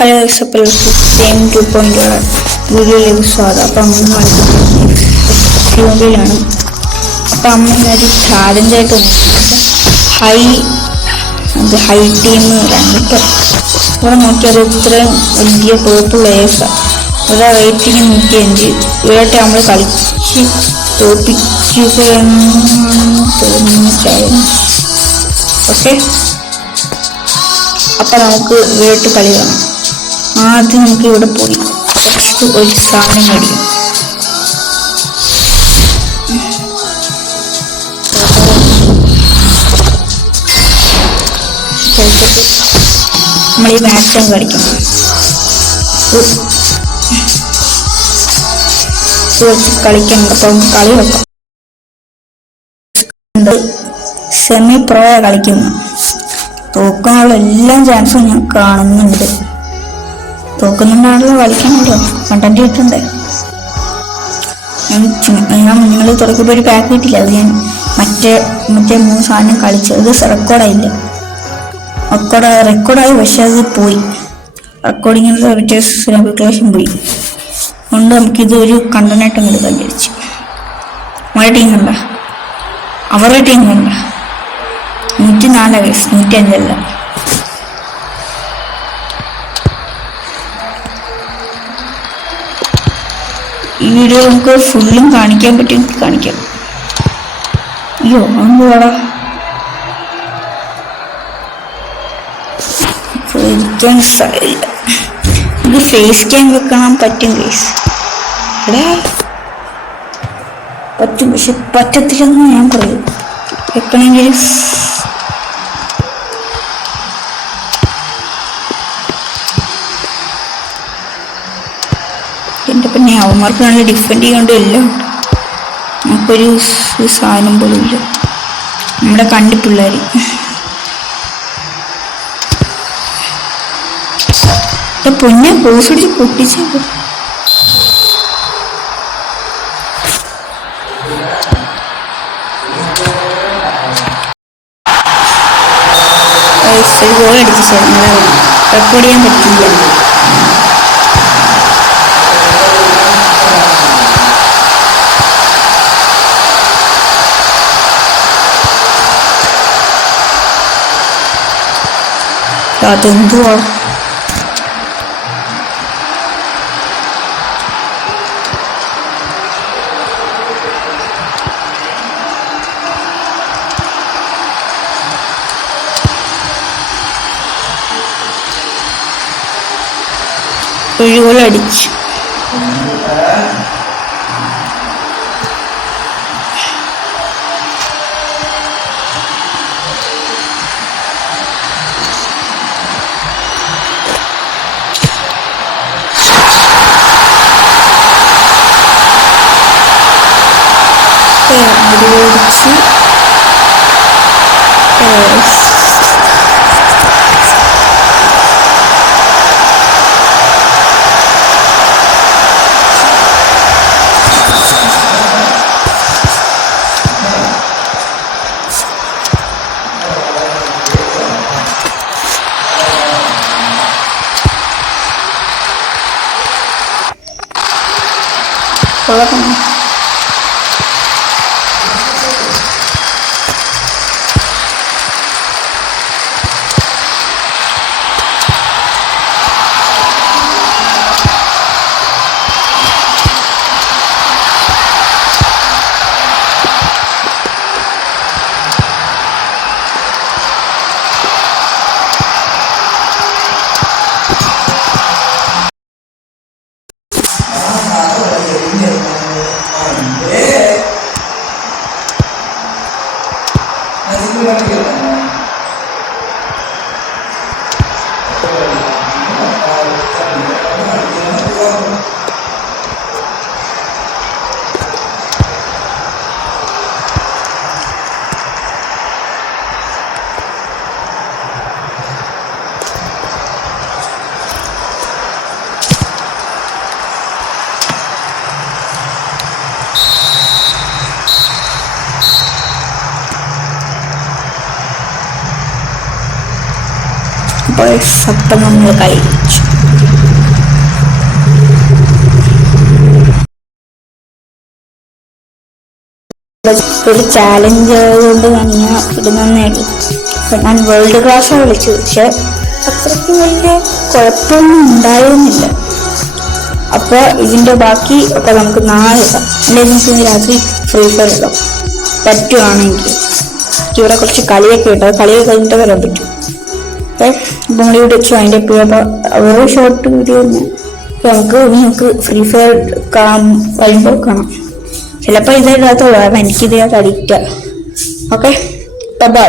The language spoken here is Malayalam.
ഹലോ എക്സപ്പിൾ സെയിം 2.0 വീഡിയോയിലേക്ക് സ്വാഗതം. അപ്പം അമ്മ ഫ്യൂമിലാണ്. അപ്പം അമ്മ ഒരു ചാലഞ്ചായിട്ട് ഹൈ ടീം കേട്ടോ. ഇവിടെ നോക്കിയാൽ ഇത്രയും വലിയ ടോപ്പ് പ്ലേയേഴ്സാണ്. ഇവിടെ റേറ്റിംഗ് 105. ഇവരായിട്ട് നമ്മൾ കളിച്ച് തോപ്പിക്കുകയെന്ന് തോന്നുന്നു ചാലഞ്ച്. ഓക്കെ, അപ്പം നമുക്ക് ഇവരായിട്ട് കളി കാണാം. ആദ്യം നമുക്ക് ഇവിടെ പോയി ഫസ്റ്റ് ഒരു സാധനം മേടിക്കും. നമ്മൾ ഈ മാച്ച് കളിക്കണം. കളിക്കണം. അപ്പം കളി വെക്കാം. സെമി പ്രോ കളിക്കുന്നു. തോക്കാനുള്ള എല്ലാ ചാൻസും ഞാൻ കാണുന്നുണ്ട്. തോക്കുന്നുണ്ടാണല്ലോ, കളിക്കണമല്ലോ, കണ്ടന്റ് കിട്ടണ്ടേ. ഞാൻ നിങ്ങൾ തുറക്കുമ്പോൾ ഒരു പാക്ക് കിട്ടില്ല. അത് ഞാൻ മറ്റേ 3 സാധനം കളിച്ചത് റെക്കോർഡായില്ല. റെക്കോർഡായി, പക്ഷെ അത് പോയി. റെക്കോർഡിങ്ങിനുള്ള മറ്റേ ആപ്ലിക്കേഷൻ പോയി. അതുകൊണ്ട് നമുക്കിത് ഒരു കണ്ടന്റായിട്ട് എടുക്കാൻ വിചാരിച്ചു. നമ്മുടെ ടീം കണ്ട, അവരുടെ ടീം കണ്ട 104 105 ഈ വീഡിയോ നമുക്ക് ഫുള്ളും കാണിക്കാൻ പറ്റും. കാണിക്കാം. അയ്യോ അങ്ങോടാ ഇരിക്കാൻ സ്ഥലമില്ല. ഇത് ഫേസ് ക്യാം വെക്കണം. പറ്റും ഗൈസ്, ഇവിടെ പറ്റും, പക്ഷെ പറ്റത്തില്ലെന്ന് ഞാൻ പറയും. വെക്കണമെങ്കിൽ എൻ്റെ പിന്നെ അവന്മാർക്ക് നല്ല ഡിഫെൻഡ് ചെയ്യാണ്ട് എല്ലാം നമുക്കൊരു സാധനം പോലും ഇല്ല. നമ്മുടെ കണ്ടി പിള്ളേർ പൊന്നെ കോഴ്സ് അടിച്ച് പൊട്ടിച്ചത്. ഒരു ഗോൾ അടിച്ചു ചേർന്ന് റെക്കോർഡ് ചെയ്യാൻ പറ്റില്ല. അതെന്തുവാ ഒരു ഗോൾ അടിച്ചു. കൊള്ളാം. അപ്പോൾ സപ്പം നമ്മൾ കഴിച്ചു. ഒരു ചാലഞ്ച് ആയതുകൊണ്ട് ഞാൻ ഇങ്ങനെ ഇടുന്നേ ഉള്ളൂ. ഞാൻ വേൾഡ് ക്ലാസ്സാണ് വിളിച്ചത്, പക്ഷെ അത്രയ്ക്ക് വലിയ കുഴപ്പമൊന്നും ഉണ്ടായിരുന്നില്ല. അപ്പോൾ ഇതിൻ്റെ ബാക്കി ഒക്കെ നമുക്ക് നാളെ ഇടാം, അല്ലെങ്കിൽ നമുക്ക് ഇന്ന് രാത്രി ഫ്രീ ഫയർ ഇടാം പറ്റുവാണെങ്കിൽ. ഇവിടെ കുറച്ച് കളിയൊക്കെ ഉണ്ട്, കളിയൊക്കെ കഴിഞ്ഞിട്ട് വരാൻ പറ്റും. അപ്പം നമ്മൾ ഇവിടെ വെച്ചു അതിൻ്റെ ഇപ്പോൾ ഓരോ ഷോർട്ട് വീഡിയോ തന്നെ നമുക്ക് ഫ്രീ ഫയർ വരുമ്പോൾ കാണാം. ചിലപ്പോൾ ഇതിനകത്തുള്ളൂ, കാരണം എനിക്കിതിനകത്ത് അഡിക്റ്റാണ്. Okay, by.